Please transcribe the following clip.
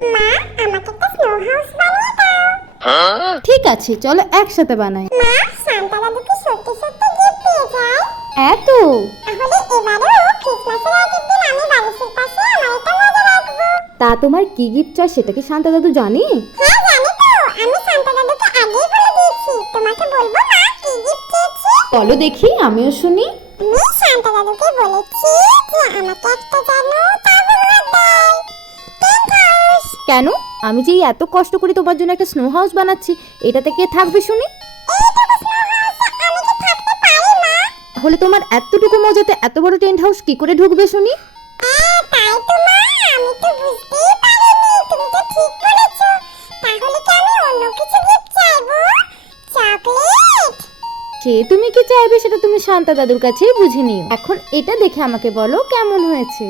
মা, আমাকে একটা স্নো হাউস বানিয়ে দাও। ঠিক আছে, চলো একসাথে বানাই। মা, সান্তা দাদু কি সত্যি সত্যি গিফট দিয়ে যায়? এত তাহলে এবারও ক্রিসমাসের আগের দিন আমি বালিশের পাশে আমার একটা নজর রাখবো। তা তোমার কি গিফট চাই সেটা কি শান্তা দাদু জানি? হ্যাঁ জানি তো, আমি সান্তা দাদুকে আগেই বলে দিয়েছি। তোমাকে বলবো মা কি গিফট চেয়েছি? বলো দেখি, আমিও শুনি। আমি সান্তা দাদুকে বলেছি যে আমাকে একটা যেন তাবু ঘর দেয়, টেন্ট হাউস। কেন? আমি যে এই এত কষ্ট করে তোমার জন্য একটা স্নো হাউস বানাচ্ছি, এটাতে কে থাকবে শুনি? এইটুকু স্নো হাউসে আমি কি থাকতে পারি মা? তাহলে তোমার এতটুকু মজাতে এত বড় টেন্ট হাউস কি করে ঢুকবে শুনি? তাই তো মা, আমি তো বুঝতেই পারিনি। তুমি তো ঠিক বলেছো। তাহলে কি আমি অন্য কিছু গিফট চাইবো? চকলেট? সে তুমি কি চাইবে সেটা তুমি শান্তা দাদুর কাছেই বুঝে নিও। এখন এটা দেখে আমাকে বলো কেমন হয়েছে।